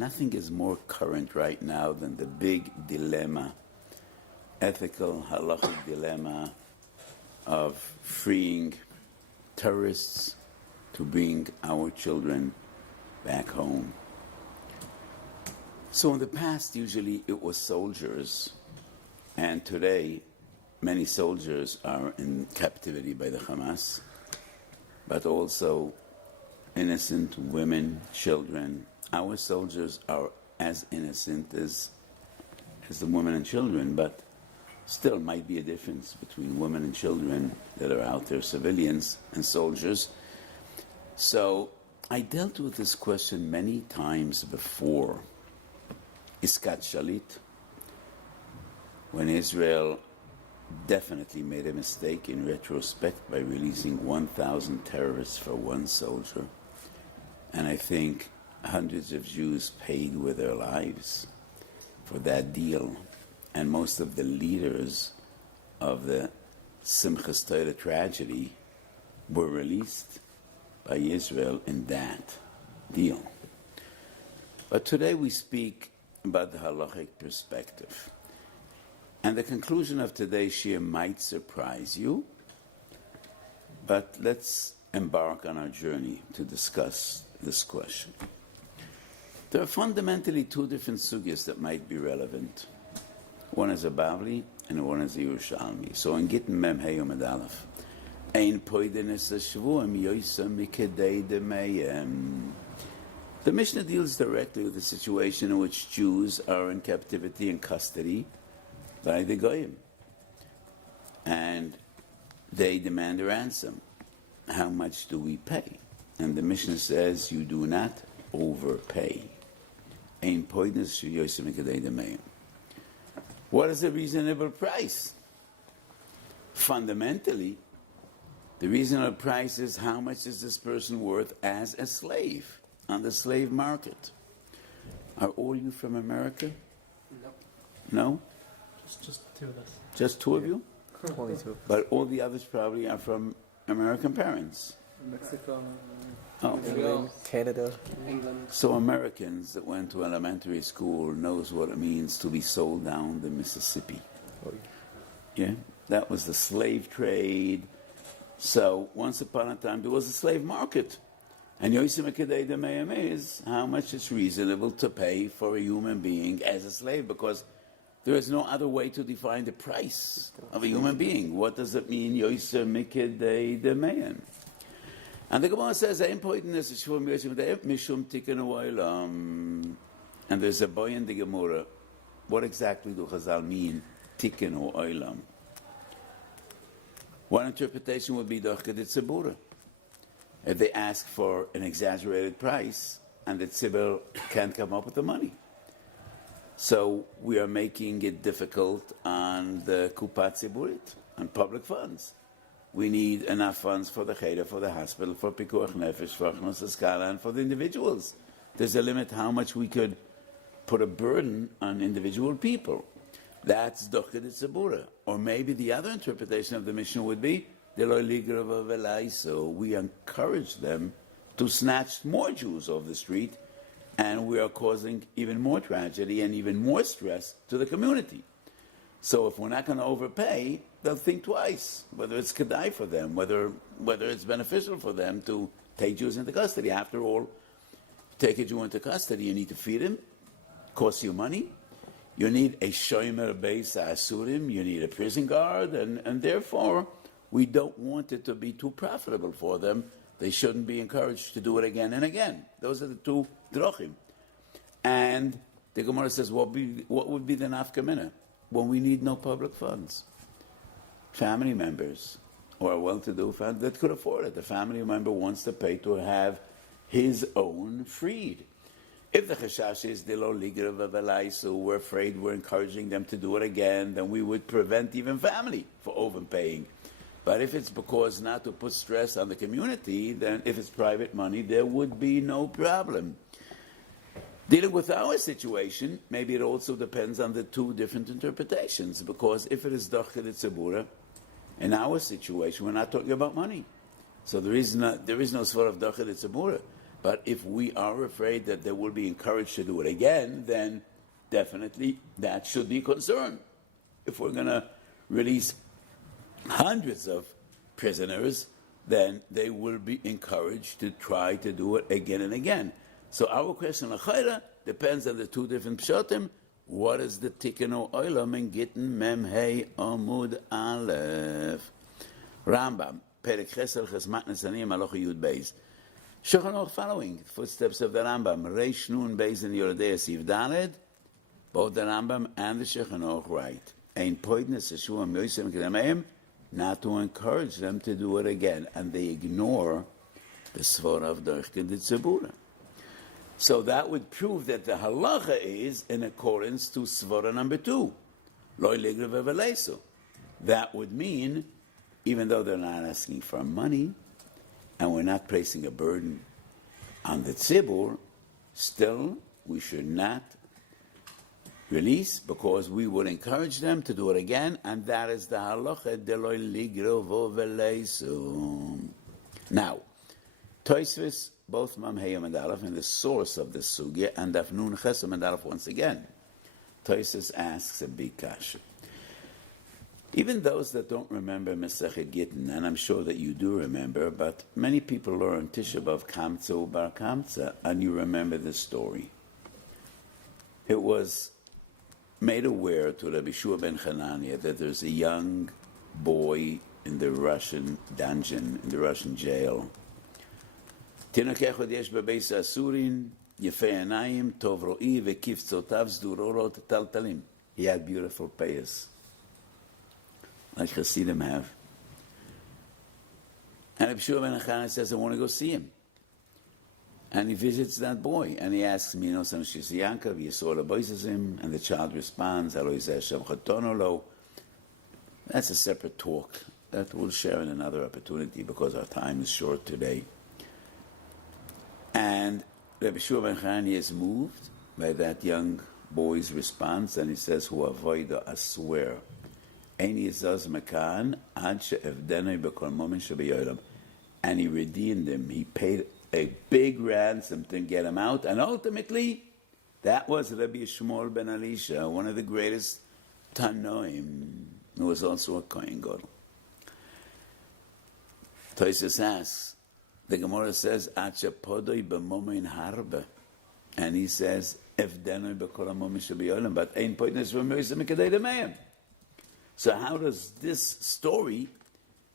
Nothing is more current right now than the big dilemma, ethical, halachic dilemma of freeing terrorists to bring our children back home. So in the past, usually it was soldiers, and today many soldiers are in captivity by the Hamas, but also innocent women, children. Our soldiers are as innocent as the women and children, but still might be a difference between women and children that are out there, civilians and soldiers. So I dealt with this question many times before. Iskat Shalit, when Israel definitely made a mistake in retrospect by releasing 1,000 terrorists for one soldier. And I think hundreds of Jews paid with their lives for that deal. And most of the leaders of the Simchas Torah tragedy were released by Israel in that deal. But today we speak about the halachic perspective. And the conclusion of today's shir might surprise you, but let's embark on our journey to discuss this question. There are fundamentally two different sugyas that might be relevant. One is a Bavli and one is a Yerushalmi. So in Gittin Mem Hey Yom Aleph, Ein poidenes shvuim yoisem mikedei demeyem. The Mishnah deals directly with the situation in which Jews are in captivity and custody by the Goyim. And they demand a ransom. How much do we pay? And the Mishnah says you do not overpay. Ein poidenes yoisem mikedei demeyem. What is a reasonable price? Fundamentally, the reasonable price is how much is this person worth as a slave on the slave market. Are all you from America? No. No? Just two of us. Just two of you? 22. But all the others probably are from American parents. Mexico, Oh. England, Canada. England. So Americans that went to elementary school knows what it means to be sold down the Mississippi. Oh, Yeah, that was the slave trade. So once upon a time there was a slave market. And Yosem Kedei Demayim is how much it's reasonable to pay for a human being as a slave, because there is no other way to define the price of a human being. What does it mean, Yosem Kedei Demayim? And the Gemara says, and there's a boy in the Gemara. What exactly do Chazal mean, tikkun or oilam? One interpretation would be Dochket Tzibura. If they ask for an exaggerated price and the tzibur can't come up with the money. So we are making it difficult on the Kupat Tziburit, on public funds. We need enough funds for the cheder, for the hospital, for Pikuach Nefesh, for Achnos Eskala, and for the individuals. There's a limit how much we could put a burden on individual people. That's Dochket Tzibura. Or maybe the other interpretation of the Mishnah would be, so we encourage them to snatch more Jews off the street, and we are causing even more tragedy and even more stress to the community. So if we're not going to overpay, they'll think twice, whether it's kedai for them, whether it's beneficial for them to take Jews into custody. After all, take a Jew into custody, you need to feed him, costs you money. You need a shomer beis asurim, you need a prison guard, and therefore we don't want it to be too profitable for them. They shouldn't be encouraged to do it again and again. Those are the two drochim. And the Gemara says, what would be the nafka mina? When we need no public funds. Family members, or a well-to-do family that could afford it. The family member wants to pay to have his own freed. If the chashash is dilo ligra v'velai, so we're afraid we're encouraging them to do it again, then we would prevent even family for overpaying. But if it's because not to put stress on the community, then if it's private money, there would be no problem. Dealing with our situation, maybe it also depends on the two different interpretations, because if it is Dochket Tzibura, in our situation, we're not talking about money. So there is no sort of Dochket Tzibura. But if we are afraid that they will be encouraged to do it again, then definitely that should be a concern. If we're going to release hundreds of prisoners, then they will be encouraged to try to do it again and again. So our question, l'chayra, depends on the two different pshatim. What is the tikkun olam in Gittin Mem Hey Amud Aleph? Rambam, Perek Chesel Chesmat Nesanim Aloch Yud Beis. Shulchan Aruch following footsteps of the Rambam. Reish Nun Beis in Yoredei Siv Daled. Both the Rambam and the Shulchan Aruch write. Ein poidnes Yeshuam Yoisem Kedameim, not to encourage them to do it again, and they ignore the Svara of Doichke de Tzibura. So that would prove that the halacha is in accordance to Svara number 2. Loi ligre veveleso. That would mean, even though they're not asking for money, and we're not placing a burden on the tzibur, still we should not release, because we would encourage them to do it again, and that is the halacha deloi ligro veveleso. Now, Tosfos, both Mam Heyam and Aleph, and the source of the sugya, and Daf Nun Chesam and Aleph once again. Tosfos asks a big kasha. Even those that don't remember Masechet Gittin, and I'm sure that you do remember, but many people learn Tisha B'Av Kamtza Ubar Kamtza, and you remember the story. It was made aware to Rabbi Shua ben Hanania that there's a young boy in the Russian dungeon, in the Russian jail. Tinok echad yesh bebeis asurin, yefei anayim, tov ro'i, vekifzotav zdurorot taltalim. He had beautiful payas, like Hasidim have. And Rabbi Shua ben Hanania says, I want to go see him. And he visits that boy, and he asks me, San Shis Yankov, Yisrael voices him, and the child responds, Alo Yisrael Shem Chatonolo. That's a separate talk that we'll share in another opportunity, because our time is short today. And Rabbi Shua ben Hanania is moved by that young boy's response, and he says, Hu avoida, I swear, Ein Yizaz Mekan, Ad She'evdenei B'kol Momen Shebeyolam. And he redeemed him. He paid a big ransom to get him out, and ultimately, that was Rabbi Shmuel ben Elisha, one of the greatest Tanoim, who was also a Kohen Gadol. Tosfos asks, the Gemara says, Acha podoi b'momein harbe, and he says, Evdenoi b'kol ha'momen shebeyolam, but ein poidnes v'moisem kedei demeim. So how does this story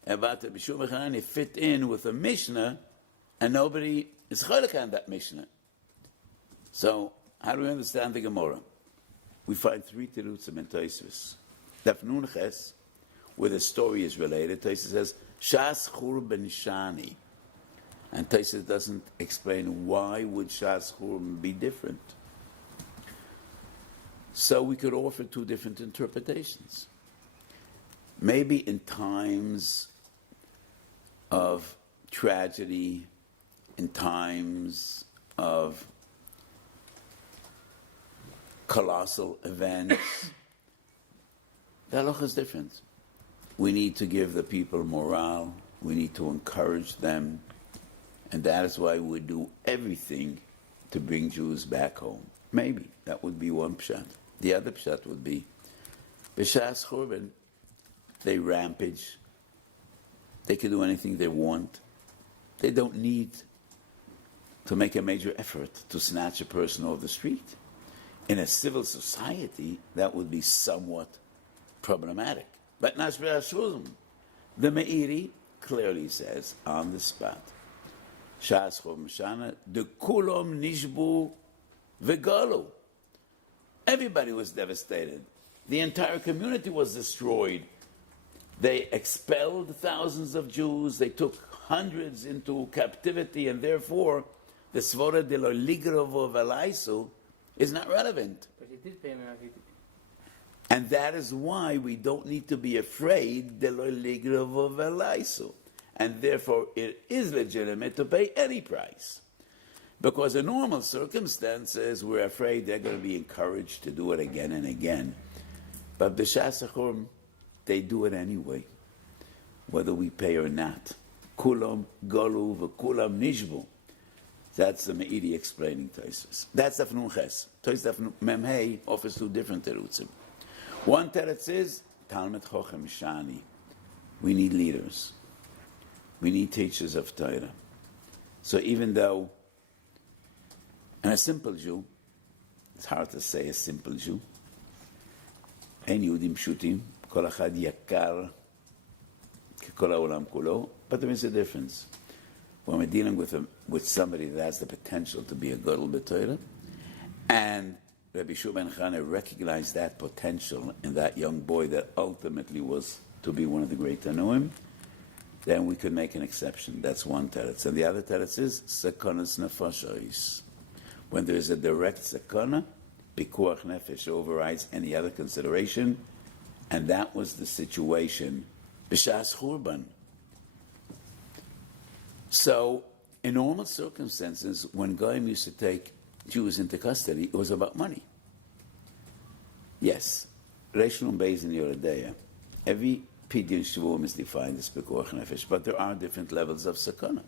about Rabbi Shua ben Hanania fit in with a Mishnah, and nobody is cholek on that Mishnah? So, how do we understand the Gemara? We find 3 terutzim in Tosfos. Daf Nun Ches, where the story is related, Tosfos says, Shas chur ben shani. And Tosfos doesn't explain why would Shas chur be different. So we could offer 2 different interpretations. Maybe in times of tragedy, in times of colossal events, the halacha is different. We need to give the people morale. We need to encourage them. And that is why we do everything to bring Jews back home. Maybe that would be one pshat. The other pshat would be, b'shas churban, they rampage. They can do anything they want. They don't need to make a major effort to snatch a person off the street. In a civil society, that would be somewhat problematic. But Nashber Hashuzim, the Meiri clearly says on the spot, Shas Chom Shana, the Kulom Nishbu Vegalu. Everybody was devastated. The entire community was destroyed. They expelled thousands of Jews. They took hundreds into captivity, and therefore, the Svara de lo ligrovo velaisu is not relevant. But he did pay him out. And that is why we don't need to be afraid de lo ligrovo velaisu. And therefore, it is legitimate to pay any price. Because in normal circumstances, we're afraid they're going to be encouraged to do it again and again. But b'shas hachurim, they do it anyway, whether we pay or not. Kulam galu v'kulam nishbu. That's the Me'idi explaining Tosfos. That's Daf Nun Ches. Tosfos Daf Nun Mem Hey offers two different terutzim. One teretz is Talmid Chochem Shani. We need leaders. We need teachers of Torah. So even though, and a simple Jew, it's hard to say a simple Jew, אין יהודים פשוטים, כל אחד יקר ככל העולם כולו, but there is a difference. When we're dealing with somebody that has the potential to be a gadol b'Torah, and Rabbi Shua ben Chana recognized that potential in that young boy that ultimately was to be one of the great Tanoim, then we could make an exception. That's one teretz. And the other teretz is sakonas nefashos. When there is a direct sakana, pikuach nefesh overrides any other consideration, and that was the situation b'shas churban. So, in normal circumstances, when Goyim used to take Jews into custody, it was about money. Yes, Reish Nun Beis in Yoredeya, every Pidyon Shavuot is defined as pikuach nefesh, but there are different levels of sakana.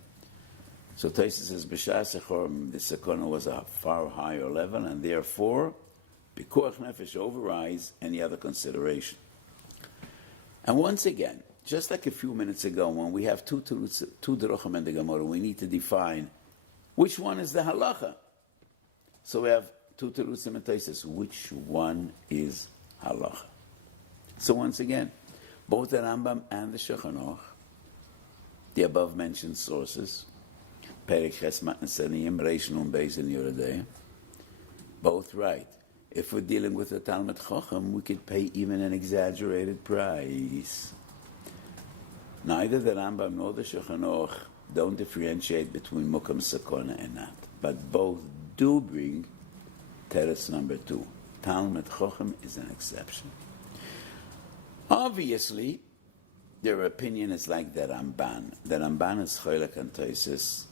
So Tosfos says, b'shas hachor, the sakana was a far higher level, and therefore, pikuach nefesh overrides any other consideration. And once again, just like a few minutes ago, when we have two derachim in the Gemara, we need to define which one is the halacha. So we have two terutzim and Tosfos. Which one is halacha? So once again, both the Rambam and the Shulchan Aruch, the above mentioned sources, Perek Ches Matnas Aniyim, Reish Nun Beis in Yoredeya, both right. If we're dealing with a Talmid Chacham, we could pay even an exaggerated price. Neither the Rambam nor the Shulchan Aruch don't differentiate between Mukam Sakona and not, but both do bring teretz number 2. Talmid Chacham is an exception. Obviously, their opinion is like the Ramban. The Ramban is Cholek and Tosfos,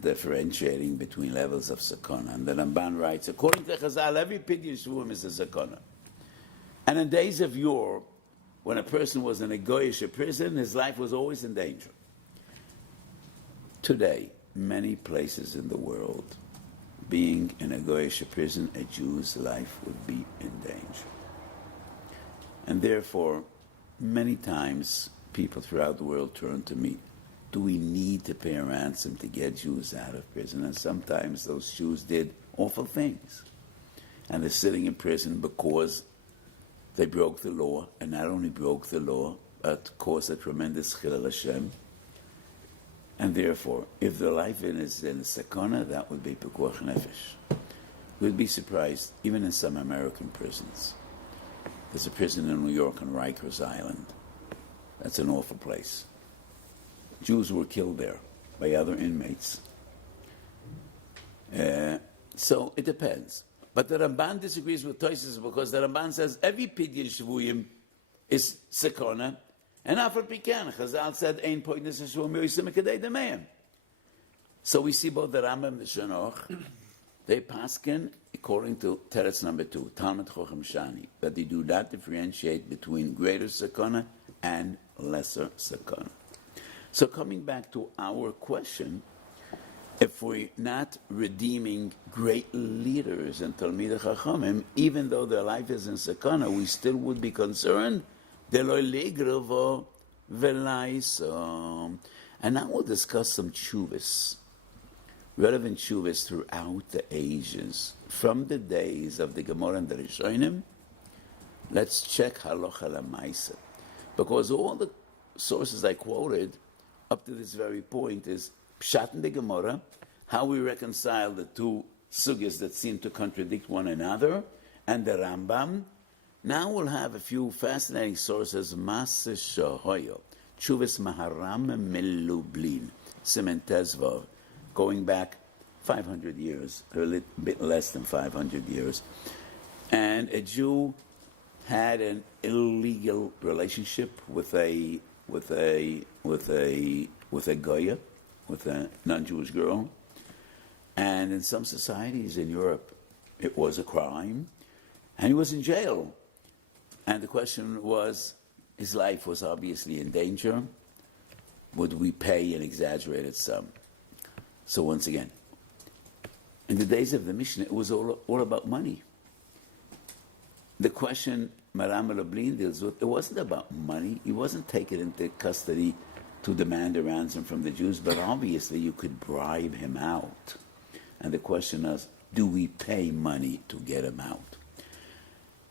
differentiating between levels of Sakona. And the Ramban writes, according to Chazal, every Pidyon Shavuot is a Sakona. And in days of yore, when a person was in a Goyish prison, his life was always in danger. Today, many places in the world, being in a Goyish prison, a Jew's life would be in danger. And therefore, many times, people throughout the world turn to me. Do we need to pay a ransom to get Jews out of prison? And sometimes those Jews did awful things. And they're sitting in prison because they broke the law, and not only broke the law, but caused a tremendous chilul Hashem. And therefore, if their life is in a sakana, that would be pikuach nefesh. We'd be surprised, even in some American prisons. There's a prison in New York on Rikers Island. That's an awful place. Jews were killed there by other inmates. So it depends. But the Ramban disagrees with Tosfos because the Ramban says every Pidyon Shavuyim is Sakona, and Afar Pikan, Chazal said, Ein Poidnes Shavuyim Yosim Kedei Demeim. So we see both the Rambam and the Shulchan Aruch, they paskin according to teretz number 2, Talmid Chochem Shani, that they do not differentiate between greater Sakona and lesser Sakona. So coming back to our question, if we're not redeeming great leaders and Talmidei Chachamim, even though their life is in Sakana, we still would be concerned. And now we'll discuss some tshuvas, relevant tshuvas throughout the ages. From the days of the Gemara and the Rishonim, let's check halacha l'maisa. Because all the sources I quoted up to this very point is Pshat in the Gemara, how we reconcile the two sugyas that seem to contradict one another, and the Rambam. Now we'll have a few fascinating sources. Maseh Shahoyo, Tshuvas Maharam Melublin, Simen Tezvav, going back 500 years, or a little bit less than 500 years. And a Jew had an illegal relationship with a Goya, with a non-Jewish girl. And in some societies in Europe, it was a crime. And he was in jail. And the question was, his life was obviously in danger. Would we pay an exaggerated sum? So once again, In the days of the Mishnah, it was all about money. The question Maram Lublin deals with, it wasn't about money. He wasn't taken into custody to demand a ransom from the Jews, but obviously you could bribe him out. And the question is, do we pay money to get him out?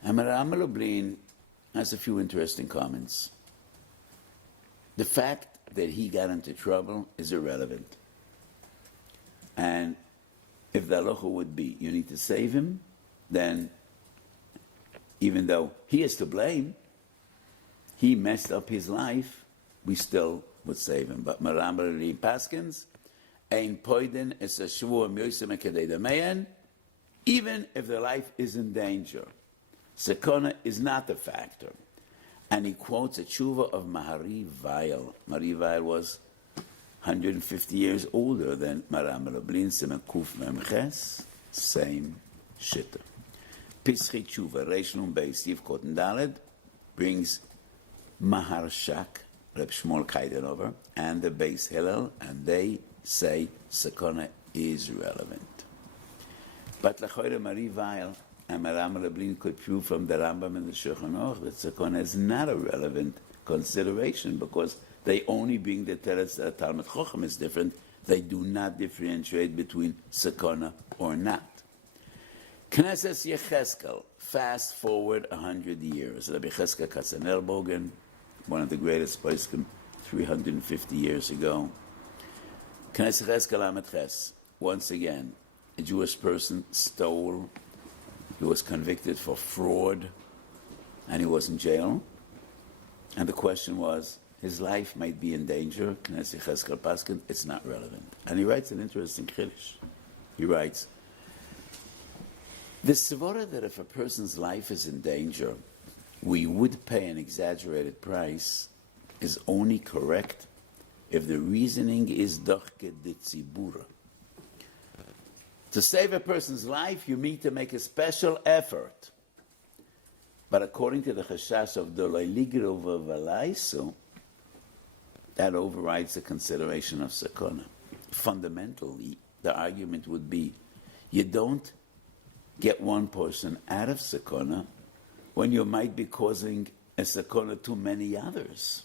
And Maram Lublin has a few interesting comments. The fact that he got into trouble is irrelevant. And if the halacha would be, you need to save him, then even though he is to blame, he messed up his life, we still would save him. But Maram Lublin Paskins, Ein Poiden es a shvur myoisem kedei dameyan, even if their life is in danger. Sakona is not a factor. And he quotes a tshuva of Mahari Vail. Mahari Vail was 150 years older than Maram Lublin, Siman Kuf Memches, same shitta. Pischi Tshuva, Reish Nun Beis, Yiv Koten Daled, brings Maharshak, Reb Shmuel Kaidenover, and the Beis Hillel, and they say Sakona is relevant. But Lachoyre Mahari Vail and Maram Lublin could prove from the Rambam and the Shulchan Aruch that Sakona is not a relevant consideration because they only bring the teretz that Talmud Chochem is different. They do not differentiate between Sakona or not. Knesset Yecheskel, fast forward 100 years. Rabbi Cheskel Katzenelbogen, one of the greatest poskim 350 years ago. Knesset Yecheskel Amet Ches, once again, a Jewish person stole. He was convicted for fraud, and he was in jail. And the question was, his life might be in danger. Knesset Yecheskel Paskin, it's not relevant. And he writes an interesting chiddush. He writes, the svara that if a person's life is in danger, we would pay an exaggerated price is only correct if the reasoning is dochke de tzibura. To save a person's life, you need to make a special effort. But according to the chashash of Dolai Ligro V'Valaiso, that overrides the consideration of sakona. Fundamentally, the argument would be, you don't get one person out of sakona when you might be causing a sakona to many others.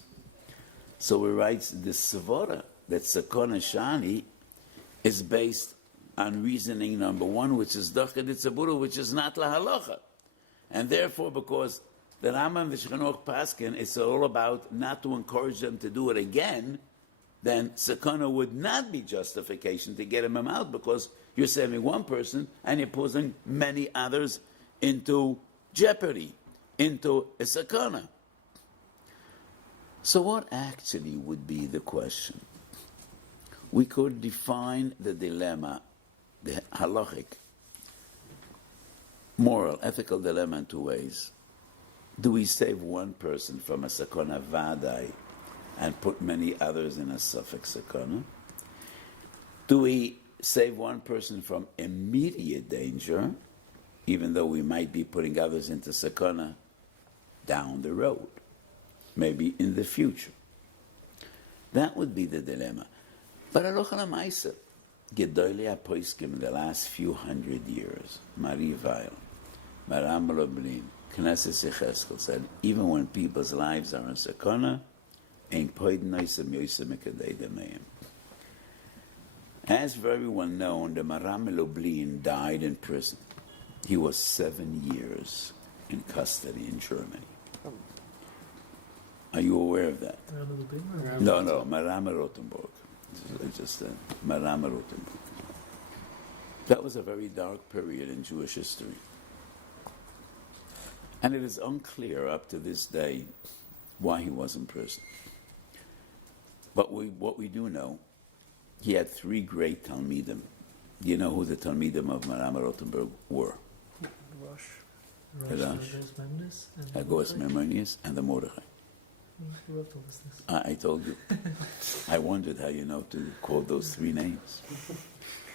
So he writes the svara that sakona shani is based on reasoning number one, which is dachka ditzaburu, which is not la halacha. And therefore, because the Rambam v'Shulchan Paskin, it's all about not to encourage them to do it again, then sakana would not be justification to get him out because you're saving one person and you're putting many others into jeopardy, into a sakana. So what actually would be the question? We could define the dilemma, the halachic, moral, ethical dilemma in two ways. Do we save one person from a sakana vadai and put many others in a suffix sakana? Do we save one person from immediate danger, even though we might be putting others into sakana down the road, maybe in the future? That would be the dilemma. But aloha lamaisa, gedolei haposkim in the last few hundred years, Mahari Vail, Maram Lublin, Knesset Yecheskel said, even when people's lives are in sakana, ein poid noisem yoisem ekadei dameim. As very well known, the Maram Lublin died in prison. He was 7 years in custody in Germany. Are you aware of that? No, Maram Rotenburg. Just Maram Rotenburg. That was a very dark period in Jewish history. And it is unclear up to this day why he was in prison. But what we do know, he had 3 great Talmidim. Do you know who the Talmidim of Maram Rotenburg were? Rosh Agos Memonius, and the Mordechai. Who wrote all this? I told you. I wondered how you know to quote those 3 names.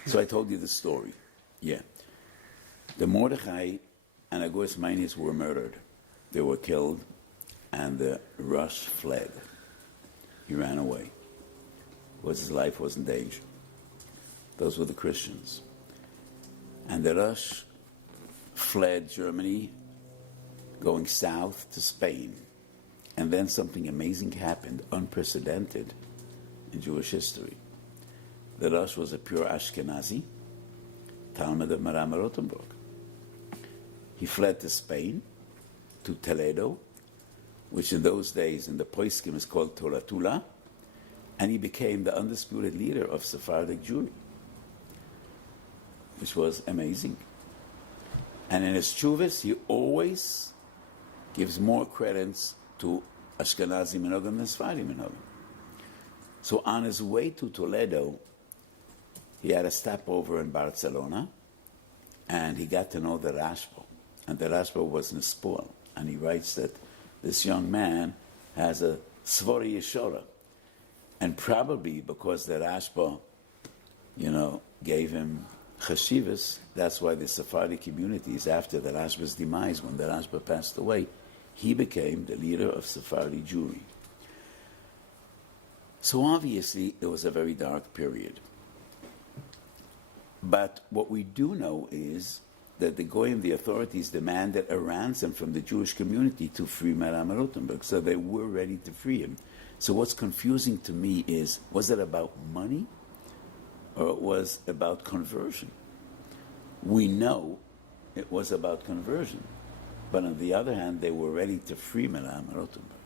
So I told you the story. Yeah. The Mordechai and Agos Memonius were murdered. They were killed, and the Rosh fled. He ran away. His life was in danger. Those were the Christians. And the Rosh fled Germany, going south to Spain. And then something amazing happened, unprecedented in Jewish history. The Rosh was a pure Ashkenazi, Talmud of Maram Rothenburg. He fled to Spain, to Toledo, which in those days in the Poiskim is called Toratula, and he became the undisputed leader of Sephardic Jewry, which was amazing. And in his Chuvas, he always gives more credence to Ashkenazi Minogam than Sephardi Minogam. So on his way to Toledo, he had a stopover in Barcelona, and he got to know the Rashba. And the Rashba was Nispol. And he writes that this young man has a Svori Yeshora. And probably because the Rashba, gave him chashivas, that's why the Sephardi communities, after the Rashba's demise, when the Rashba passed away, he became the leader of Sephardi Jewry. So obviously, it was a very dark period. But what we do know is that the Goyim, the authorities, demanded a ransom from the Jewish community to free Maram Rothenburg, so they were ready to free him. So what's confusing to me is, was it about money or it was about conversion? We know it was about conversion. But on the other hand, they were ready to free Maram Rothenburg.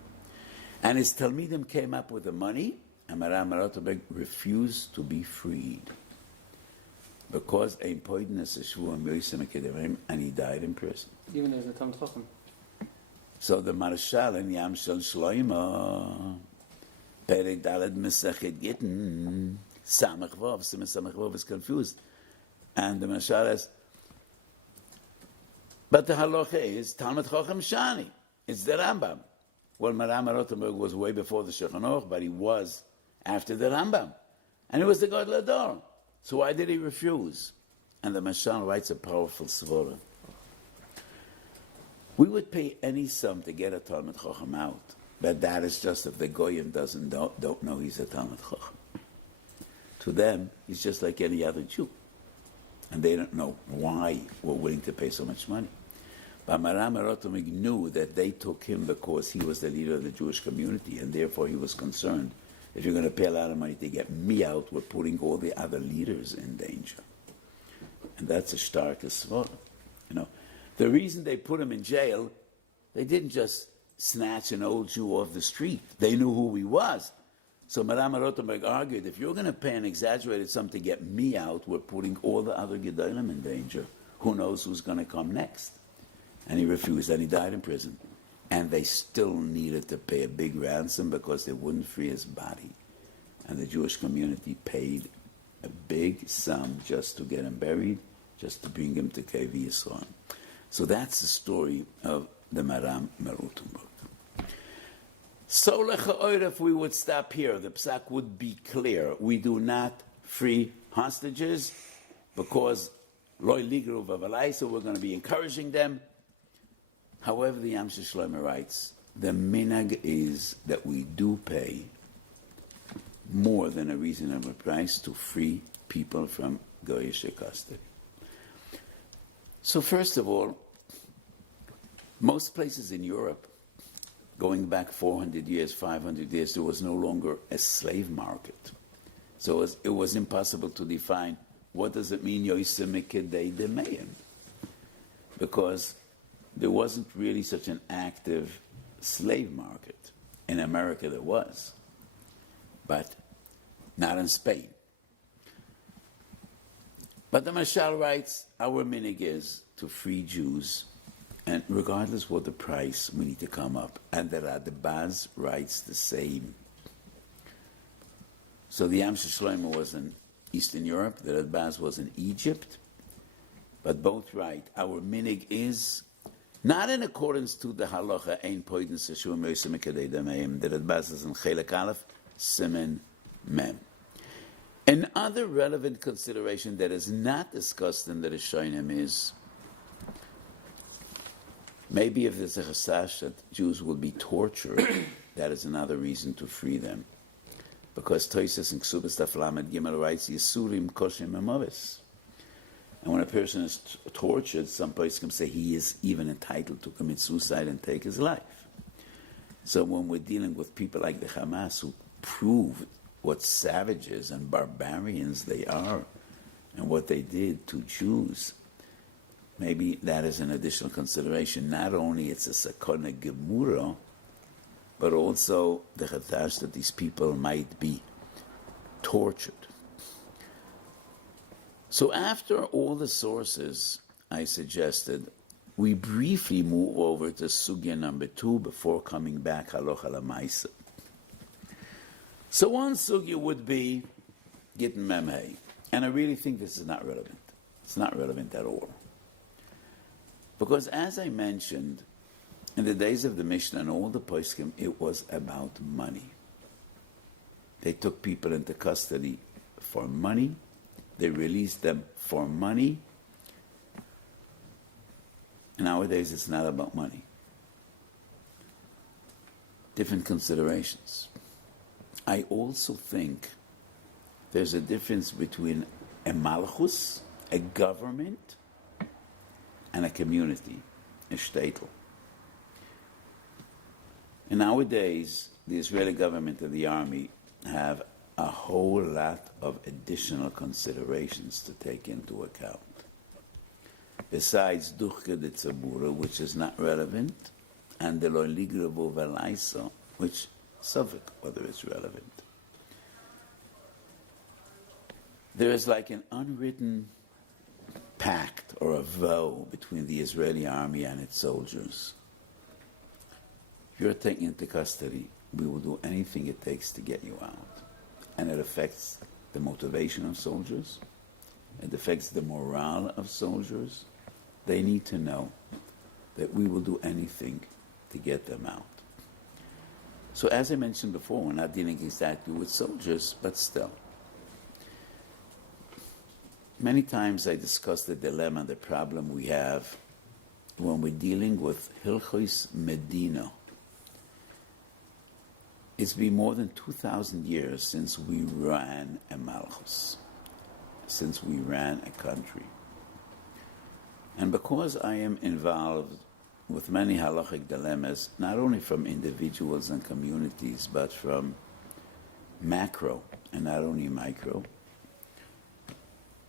And his Talmidim came up with the money, and Maram Rothenburg refused to be freed. Because and he died in prison. Even as a Talmud Chacham. So the Marshal in Yam Shel Shloima, Perek Daled Mesachet Gittin, Samach Vav, Samach Vav is confused. And the Marshal says, but the halacha is Talmud Chacham Shani. It's the Rambam. Well, Maram Rothenburg was way before the Shulchan Aruch, but he was after the Rambam. And he was the Gadol Hador. So why did he refuse? And the Mashal writes a powerful svara. We would pay any sum to get a Talmud Chacham out, but that is just if the Goyim don't know he's a Talmud Chacham. To them, he's just like any other Jew. And they don't know why we're willing to pay so much money. But Maram Rothenburg knew that they took him because he was the leader of the Jewish community, and therefore he was concerned. If you're going to pay a lot of money to get me out, we're putting all the other leaders in danger. And that's a starkest svara. The reason they put him in jail, they didn't just snatch an old Jew off the street. They knew who he was. So Maram Rothenburg argued, if you're going to pay an exaggerated sum to get me out, we're putting all the other Gedolim in danger. Who knows who's going to come next? And he refused, and he died in prison. And they still needed to pay a big ransom because they wouldn't free his body. And the Jewish community paid a big sum just to get him buried, just to bring him to Kevi Yisrael. So that's the story of the Maram Rothenburg. So if we would stop here, the psak would be clear. We do not free hostages because loy ligru v'avalai, so we're going to be encouraging them. However, the Yam Shlomo writes, the minhag is that we do pay more than a reasonable price to free people from Goyish custody. So first of all, most places in Europe, going back 400 years, 500 years, there was no longer a slave market. So it was impossible to define what does it mean, Yoisemikidei Demeim, because there wasn't really such an active slave market. In America there was, but not in Spain. But the Mashal writes, our minhag is to free Jews, and regardless what the price, we need to come up. And the Radbaz writes the same. So the Yam Shlomo was in Eastern Europe, the Radbaz was in Egypt, but both write, our minhag is not in accordance to the halacha, ein poiden seshua meisem kedei dameim. The Radbaz is in Chelek Aleph, Simen Mem. Another relevant consideration that is not discussed in the Rishonim is maybe if there's a chasash that Jews will be tortured, that is another reason to free them. Because Toyses in Ksubas Taf Lamed Gimel writes, Yisurim Koshim Emovis. And when a person is tortured, some place can say he is even entitled to commit suicide and take his life. So when we're dealing with people like the Hamas who prove what savages and barbarians they are and what they did to Jews, maybe that is an additional consideration. Not only it's a sakona gemura, but also the chatash that these people might be tortured. So after all the sources I suggested, we briefly move over to sugya number 2 before coming back halacha lamaisa. So one sugya would be gittin memhei, and I really think this is not relevant. It's not relevant at all. Because as I mentioned, in the days of the Mishnah and all the poskim, it was about money. They took people into custody for money. They released them for money. And nowadays, it's not about money. Different considerations. I also think there's a difference between a malchus, a government, and a community, a shtetl. And nowadays, the Israeli government and the army have a whole lot of additional considerations to take into account. Besides duchke de tzabura, which is not relevant, and the lo ligravu velaisa, which suffix whether it's relevant. There is like an unwritten pact or a vow between the Israeli army and its soldiers. If you're taken into custody, we will do anything it takes to get you out. And it affects the motivation of soldiers. It affects the morale of soldiers. They need to know that we will do anything to get them out. So as I mentioned before, we're not dealing exactly with soldiers, but still. Many times I discuss the dilemma, the problem we have when we're dealing with Hilchos Medina. It's been more than 2,000 years since we ran a malchus, since we ran a country. And because I am involved with many halachic dilemmas, not only from individuals and communities, but from macro and not only micro,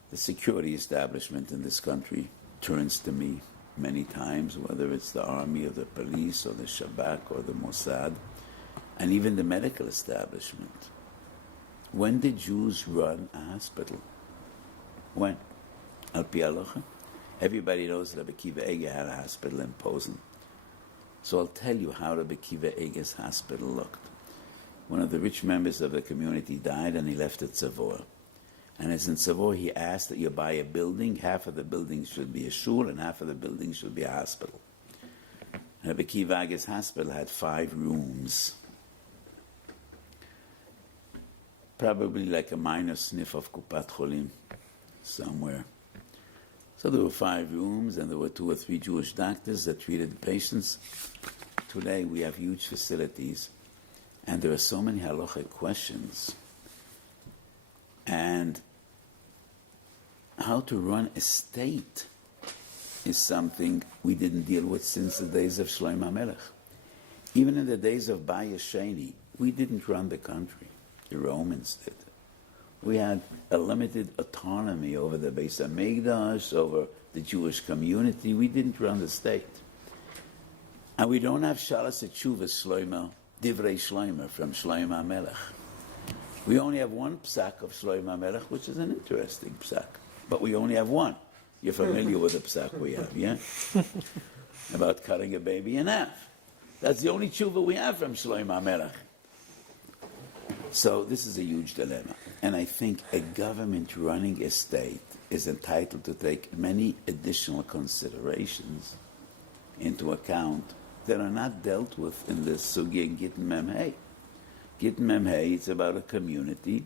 the security establishment in this country turns to me many times, whether it's the army or the police or the Shabak or the Mossad, and even the medical establishment. When did Jews run a hospital? When? Al pi halacha? Everybody knows that Rabbi Akiva Eiger had a hospital in Posen. So I'll tell you how Rabbi Akiva Eiger's hospital looked. One of the rich members of the community died and he left at Tzavor. And as in Tzavor, he asked that you buy a building. Half of the building should be a shul and half of the building should be a hospital. And Rabbi Akiva Eiger's hospital had 5 rooms. Probably like a minor sniff of Kupat Cholim somewhere. So there were 5 rooms and there were 2 or 3 Jewish doctors that treated the patients. Today we have huge facilities and there are so many halachic questions. And how to run a state is something we didn't deal with since the days of Shlomo HaMelech. Even in the days of Bayis Sheni, we didn't run the country. The Romans did. We had a limited autonomy over the Beis HaMikdash, over the Jewish community. We didn't run the state. And we don't have Shalas Teshuvas Shlomo, Divrei Shlomo from Shlomo HaMelech. We only have one psak of Shlomo HaMelech, which is an interesting psak. But we only have one. You're familiar with the psak we have, yeah? About cutting a baby in half. That's the only tshuva we have from Shlomo HaMelech. So this is a huge dilemma. And I think a government running a state is entitled to take many additional considerations into account that are not dealt with in the Sugya Gittin Memhei. Gittin Memhei, it's about a community.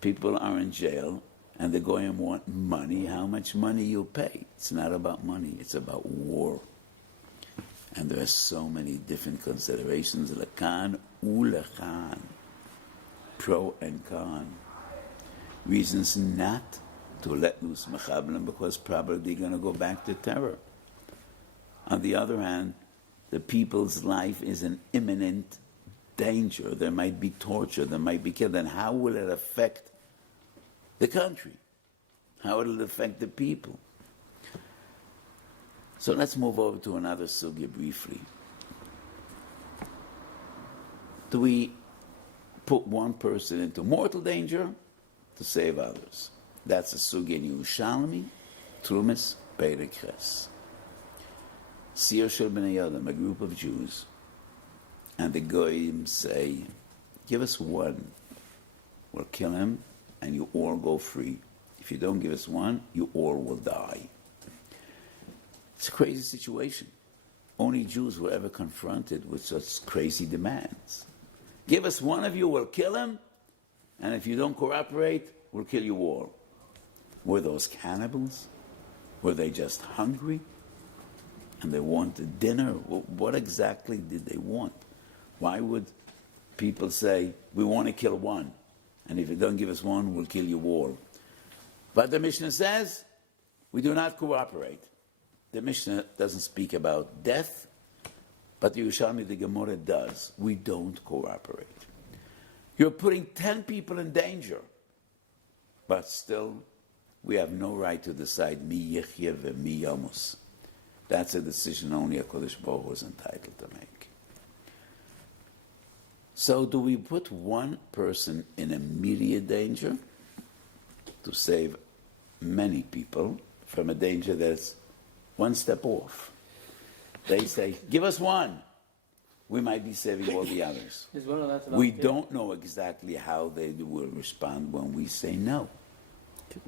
People are in jail and they're going to want money. How much money you pay? It's not about money. It's about war. And there are so many different considerations. Lakan ulekan. Pro and con. Reasons not to let loose mechablim because probably they're going to go back to terror. On the other hand, the people's life is in imminent danger. There might be torture, there might be killed. And how will it affect the country? How will it affect the people? So let's move over to another sugya briefly. Do we put one person into mortal danger to save others? That's a sugya in Yerushalmi, Trumis, Perek Ches. Sir Shel Bnei Adam, a group of Jews, and the goyim say, give us one, we'll kill him, and you all go free. If you don't give us one, you all will die. It's a crazy situation. Only Jews were ever confronted with such crazy demands. Give us one of you, we'll kill him, and if you don't cooperate, we'll kill you all. Were those cannibals? Were they just hungry? And they wanted dinner? What exactly did they want? Why would people say, we want to kill one, and if you don't give us one, we'll kill you all? But the Mishnah says, we do not cooperate. The Mishnah doesn't speak about death, but the Yerushalmi, the Gemara does. We don't cooperate. You're putting 10 people in danger, but still, we have no right to decide mi yechye ve mi yamus. That's a decision only a Kodesh Baruch Hu is entitled to make. So do we put one person in immediate danger to save many people from a danger that's one step off? They say, give us one. We might be saving all the others. We don't know exactly how they will respond when we say no.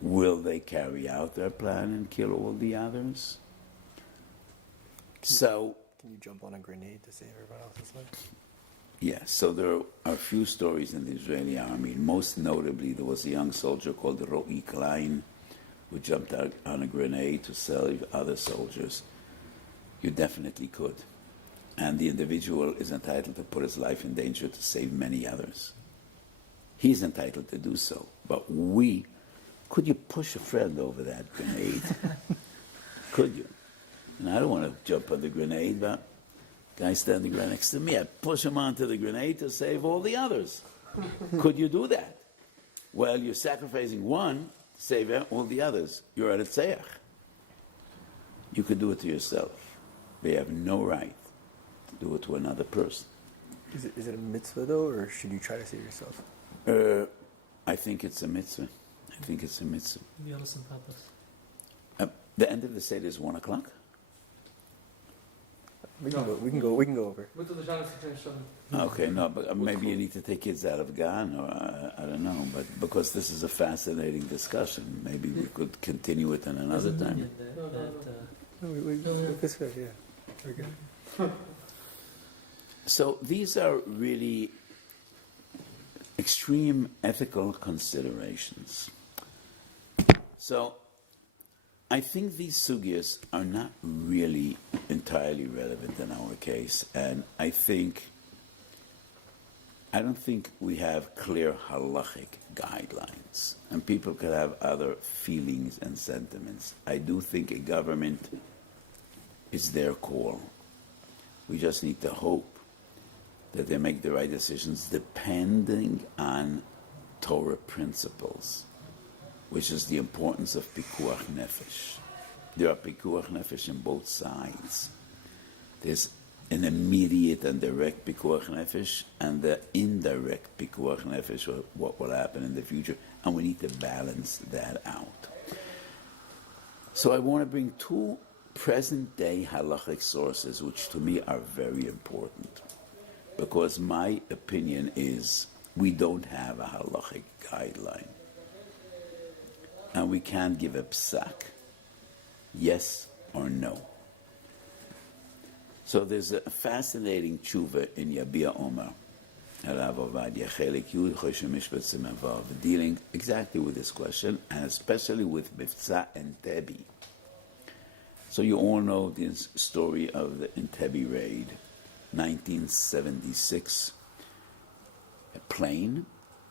Will they carry out their plan and kill all the others? So, can you jump on a grenade to save everyone else's life? Yeah, so there are a few stories in the Israeli army. Most notably, there was a young soldier called Ro'i Klein who jumped out on a grenade to save other soldiers. You definitely could. And the individual is entitled to put his life in danger to save many others. He's entitled to do so. But could you push a friend over that grenade? Could you? And I don't want to jump on the grenade, but guy standing right next to me, I push him onto the grenade to save all the others. Could you do that? Well, you're sacrificing one to save all the others. You're at a tzeyach. You could do it to yourself. They have no right to do it to another person. Is it a mitzvah, though, or should you try to save yourself? I think it's a mitzvah. The innocent purpose. The end of the Seder is 1 o'clock? We can go over. Okay, no, but maybe you need to take kids out of Gan, or I don't know, but because this is a fascinating discussion, maybe we could continue it in another time. This way, yeah. We're good. So these are really extreme ethical considerations. So I think these sugyas are not really entirely relevant in our case, and I don't think we have clear halachic guidelines, and people could have other feelings and sentiments. I do think a government is their call. We just need to hope that they make the right decisions depending on Torah principles, which is the importance of pikuach nefesh. There are pikuach nefesh in both sides. There's an immediate and direct pikuach nefesh and the indirect pikuach nefesh, or what will happen in the future, and we need to balance that out. So I want to bring two present-day halachic sources, which to me are very important, because my opinion is we don't have a halachic guideline. And we can't give a psak, yes or no. So there's a fascinating tshuva in Yabia Omer, Rav Ovadia Chelik Yud Choshen Mishpat Siman Vav, dealing exactly with this question, and especially with Mifza Entebbe. So you all know this story of the Entebbe raid, 1976. A plane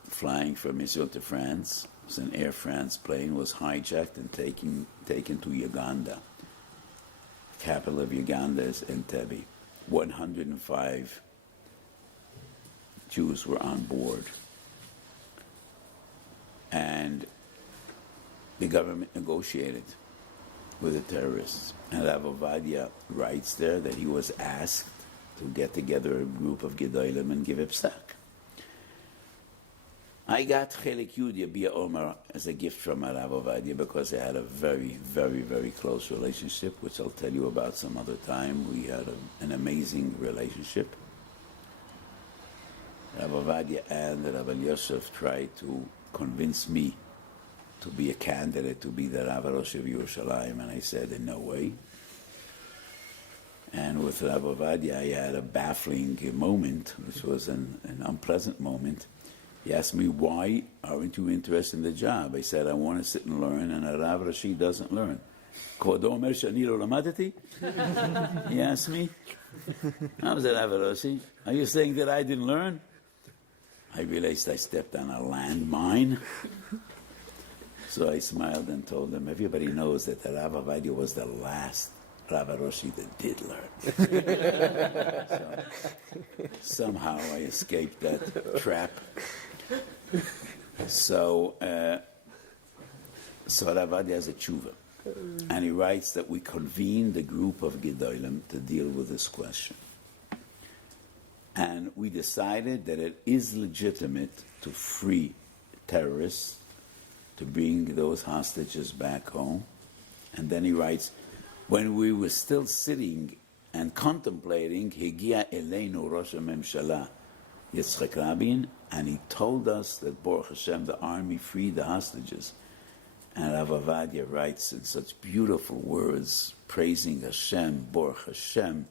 flying from Israel to France It was an Air France plane, was hijacked and taken to Uganda. Capital of Uganda is Entebbe. 105 Jews were on board. And the government negotiated with the terrorists. And Rav Ovadia writes there that he was asked to get together a group of Gedolim and give a psak. I got Chelik Yud Yabia Omer as a gift from Rav Ovadia because I had a very, very, very close relationship, which I'll tell you about some other time. We had an amazing relationship. Rav Ovadia and Rav Yosef tried to convince me to be a candidate to be the Rav Rosh of Yerushalayim, and I said, in no way. And with Rav Ovadia, I had a baffling moment, which was an unpleasant moment. He asked me, why aren't you interested in the job? I said, I want to sit and learn, and a Rav Rashi doesn't learn. He asked me, I was a Rav Rashi. Are you saying that I didn't learn? I realized I stepped on a landmine. So I smiled and told him, everybody knows that the Rav Ovadia was the last Rav Roshi that did learn. So somehow I escaped that trap. So Rav Ovadia has a tshuva. And he writes that we convened a group of Gedolim to deal with this question. And we decided that it is legitimate to free terrorists, to bring those hostages back home. And then he writes, when we were still sitting and contemplating, Higia Eleinu Rosh HaMemshala Yitzchak Rabin, and he told us that Baruch Hashem, the army freed the hostages. And Rav Ovadia writes in such beautiful words, praising Hashem, Baruch Hashem,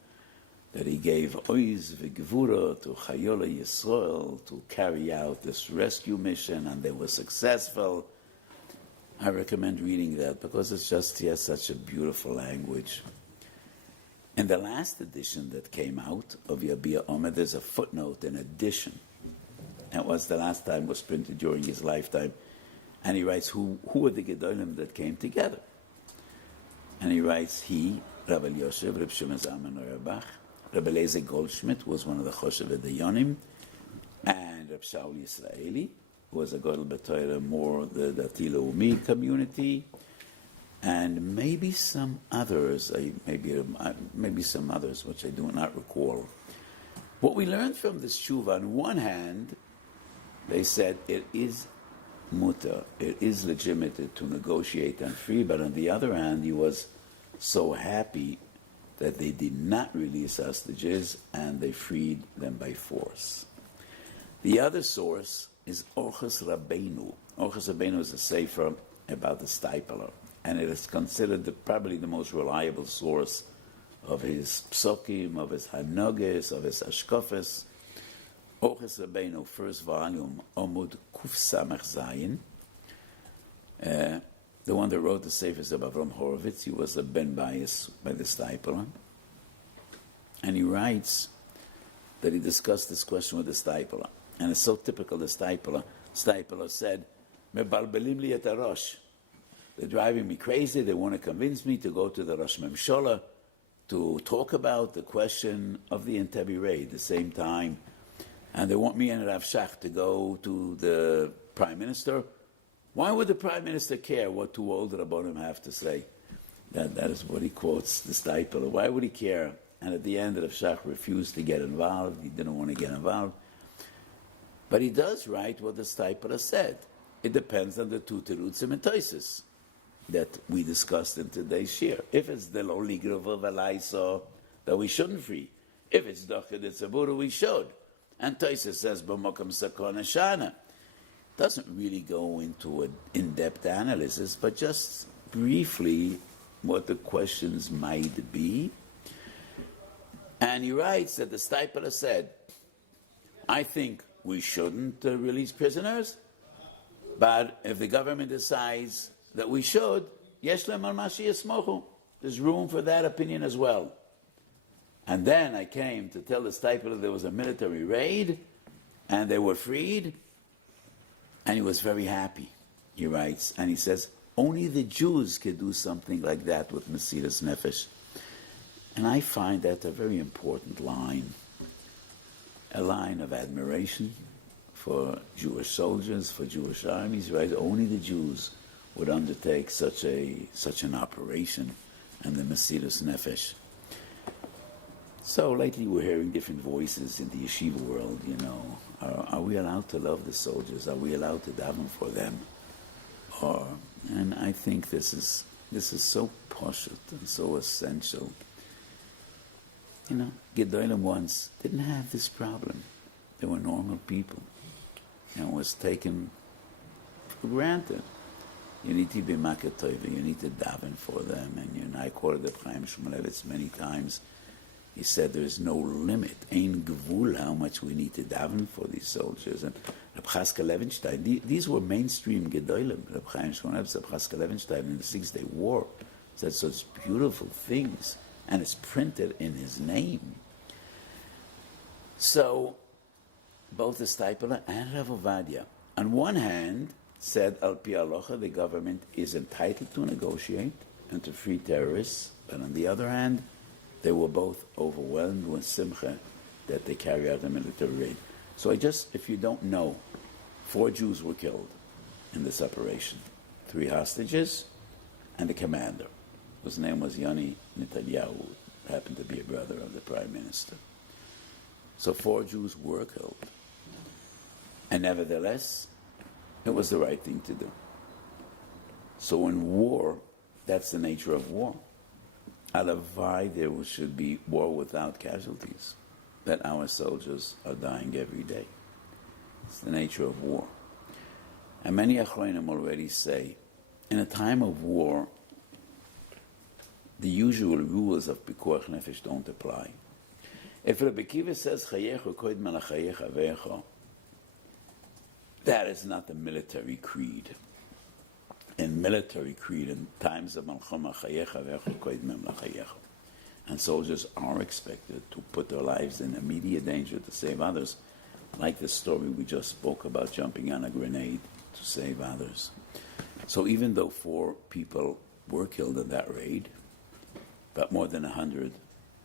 that he gave Oiz v'Gevura to Chayola Yisrael to carry out this rescue mission, and they were successful. I recommend reading that because it's just, he has such a beautiful language. In the last edition that came out of Yabia Omer, there's a footnote, an addition. That was the last time it was printed during his lifetime. And he writes, who are the Gedolim that came together? And he writes, he, Rabbi Yosef, Reb Shimon Zalman Auerbach, Rabbi Eliezer Goldschmidt was one of the Choshev Dayanim, and Reb Shaul Yisraeli was a Gadol B'Torah, more the Dati Leumi community, and maybe some others, maybe some others, which I do not recall. What we learned from this tshuva, on one hand, they said it is mutter, it is legitimate to negotiate and free, but on the other hand, he was so happy that they did not release hostages and they freed them by force. The other source is Orchos Rabbeinu. Orchos Rabbeinu is a sefer about the Stipler, and it is considered probably the most reliable source of his psokim, of his hanoges, of his ashkofes. Orchos Rabbeinu, first volume, Omud Kuf Samach Zayin. The one that wrote the sefer is Avram Horovitz. He was a Ben Bias by the Stipler. And he writes that he discussed this question with the Stipler. And it's so typical the Stipler. Stipler said, Mebalbelim li et harosh. They're driving me crazy. They want to convince me to go to the Rosh Memshala to talk about the question of the Entebbe raid at the same time. And they want me and Rav Shach to go to the Prime Minister. Why would the Prime Minister care what two old Rabbonim have to say? That is what he quotes, the Stipler. Why would he care? And at the end, Rav Shach refused to get involved. He didn't want to get involved. But he does write what the Stipler said. It depends on the two terutzim and toises that we discussed in today's shir. If it's the loli grova v'laisa, that we shouldn't free. If it's dochad etzaburu, we should. And toises says b'mokum sakon shana. Doesn't really go into an in-depth analysis, but just briefly what the questions might be. And he writes that the Stipler said, I think we shouldn't release prisoners, but if the government decides that we should, yesh lem al mashi yismochu. There's room for that opinion as well. And then I came to tell the Stipler there was a military raid, and they were freed, and he was very happy. he writes, and he says, only the Jews could do something like that with Mesiras Nefesh. And I find that a very important line, a line of admiration for Jewish soldiers, for Jewish armies, right? Only the Jews would undertake such an operation, and the Mesiras Nefesh. So lately we're hearing different voices in the yeshiva world, you know. Are we allowed to love the soldiers? Are we allowed to daven for them? And I think this is so poshut and so essential. You know, Gedolim once didn't have this problem. They were normal people. And it was taken for granted. You need to be makatova, you need to daven for them. And I quoted the Chaim Shmulevitz many times. He said there is no limit, ein gvul, how much we need to daven for these soldiers. And Reb Chaska Levenstein, these were mainstream Gedolim. Reb Chaim Shmulevitz, Reb Chaska Levenstein in the Six-Day War said such beautiful things, and it's printed in his name. So, both the Steipler and Rav Ovadia, on one hand, said Al Pi Halacha, the government is entitled to negotiate and to free terrorists, but on the other hand, they were both overwhelmed with simcha that they carry out a military raid. So if you don't know, 4 Jews were killed in this operation. 3 hostages and the commander, whose name was Yoni Netanyahu, happened to be a brother of the prime minister. So 4 Jews were killed. And nevertheless, it was the right thing to do. So in war, that's the nature of war. Alavai, there should be war without casualties, that our soldiers are dying every day. It's the nature of war. And many Achronim already say, in a time of war, the usual rules of Pikuach Nefesh don't apply. If Rabbi Kiva says, Chayecha koid malachayecha vecha, that is not the military creed. In military creed, in times of Malchama Chayecha vecha koid mem lachayecha, and soldiers are expected to put their lives in immediate danger to save others, like the story we just spoke about, jumping on a grenade to save others. So even though 4 people were killed in that raid, but more than 100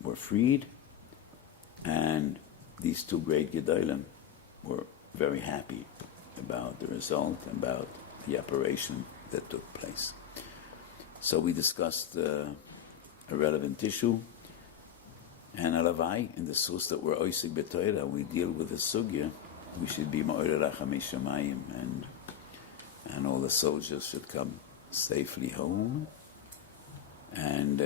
were freed, and these 2 great Gedolim were very happy about the result, about the operation that took place. So we discussed a relevant issue, and alavai, in the source that we're oisig b'toira, we deal with the sugya. We should be ma'oreh rachamei shamayim, and all the soldiers should come safely home, and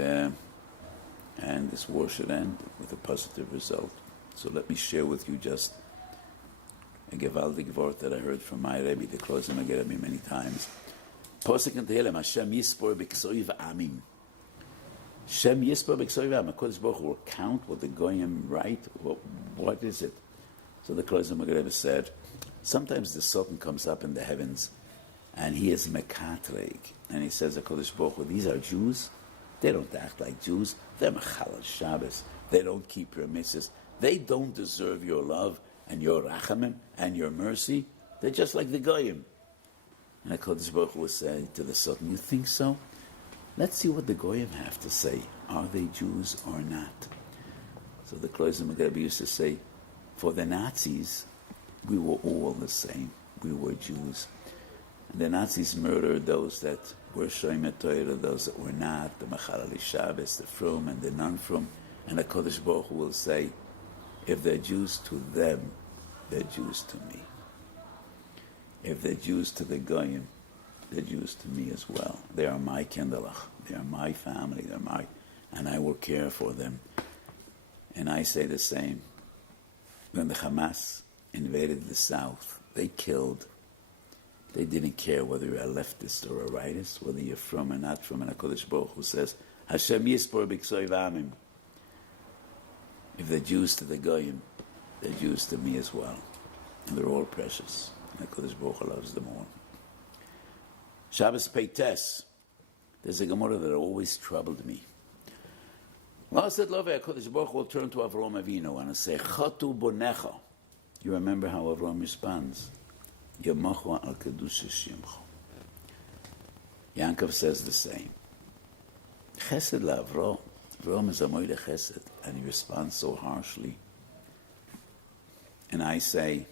this war should end with a positive result. So let me share with you just a gewaldig word that I heard from my Rebbe, the closer I get at me many times. Posik in Tehillim, Hashem yispor b'ksoiv amim. Hashem yispor b'ksoiv amim. HaKadosh Baruch Hu will count what the goyim write. What is it? So the closer Rebbe said, sometimes the Sultan comes up in the heavens, and he is mekatreg, and he says, HaKadosh Baruch Hu, these are Jews. They don't act like Jews. They're mechalal Shabbos. They don't keep your mitzvahs. They don't deserve your love and your rachamim and your mercy. They're just like the goyim. And HaKadosh Baruch Hu will say to the Sultan, you think so? Let's see what the goyim have to say. Are they Jews or not? So the Kloizim Rebbe used to say, for the Nazis, we were all the same. We were Jews. And the Nazis murdered those that were Shoymet Torah, those that were not, the Mechalali Shabbos, the Frum and the non-Frum. And HaKadosh Baruch Hu will say, if they're Jews to them, they're Jews to me. If they're Jews to the Goyim, they're Jews to me as well. They are my Kinderlach. They are my family. And I will care for them. And I say the same. When the Hamas invaded the South, they killed. They didn't care whether you're a leftist or a rightist, whether you're from or not from. And HaKadosh Baruch Hu says, Hashem yispor b'ksoiv amim. If they're Jews to the Goyim, they're Jews to me as well. And they're all precious. And HaKadosh Baruch Hu loves them all. Shabbos Peites. There's a Gemara that always troubled me. Allah said, HaKadosh Baruch Hu will turn to Avraham Avinu and say, Chatu bonecha. You remember how Avraham responds? Yamachu al kedusha shimcha. Yankov says the same. Chesed la'Avrom. Avrom is a moide chesed, and he responds so harshly. And I say,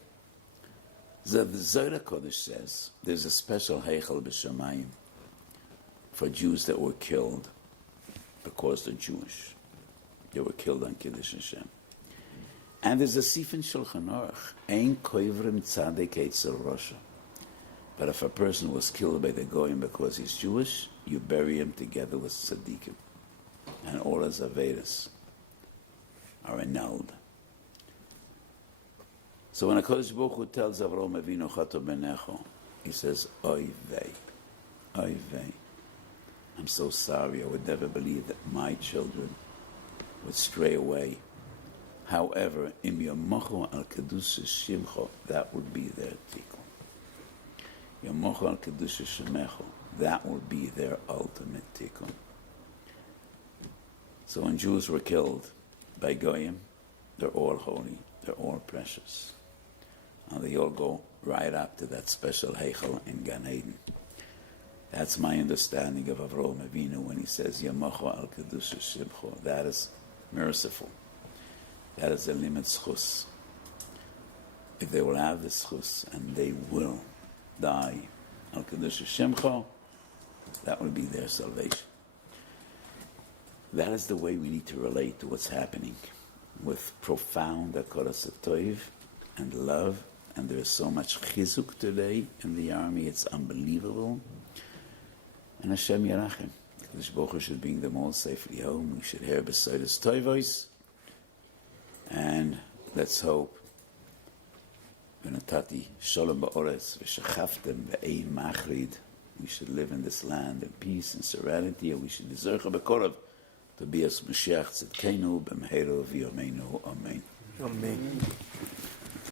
the Zohar Kodesh says there's a special heichal b'shamayim for Jews that were killed because they're Jewish. They were killed on Kiddush Hashem. And there's a sif in Shulchan Aruch, Ein koivrim tzaddik etzel rosha. But if a person was killed by the Goyim because he's Jewish, you bury him together with tzaddikim. And all his avedas are annulled. So when HaKadosh Baruch Hu tells Avram Avinu Chato Benecho, he says, Oy vey, Oy vey. I'm so sorry, I would never believe that my children would stray away. However, Im Yomocho al Kedusha Shimcho, that would be their tikkun. Yomocho al Kedusha Shemecho, that would be their ultimate tikkun. So when Jews were killed by Goyim, they're all holy, they're all precious. And they all go right up to that special heichal in Gan Eden. That's my understanding of Avraham Avinu when he says, Yamocho al Kedusha Shimcho. That is merciful. That is a limit schus. If they will have the schus, and they will die al Kedusha Shimcho, that will be their salvation. That is the way we need to relate to what's happening, with profound hakaras hatov and love. And there is so much chizuk today in the army, it's unbelievable. And Hashem Yerachem. Kadosh Baruch Hu should bring them all safely home. We should hear Besoides Toivos. And let's hope. V'natati shalom ba'oretz v'shachaftem v'ei machrid. We should live in this land in peace and serenity, and we should deserve b'korov to be as Mashiach Tzidkenu b'mheiro v'yomeinu. Amen. Amen.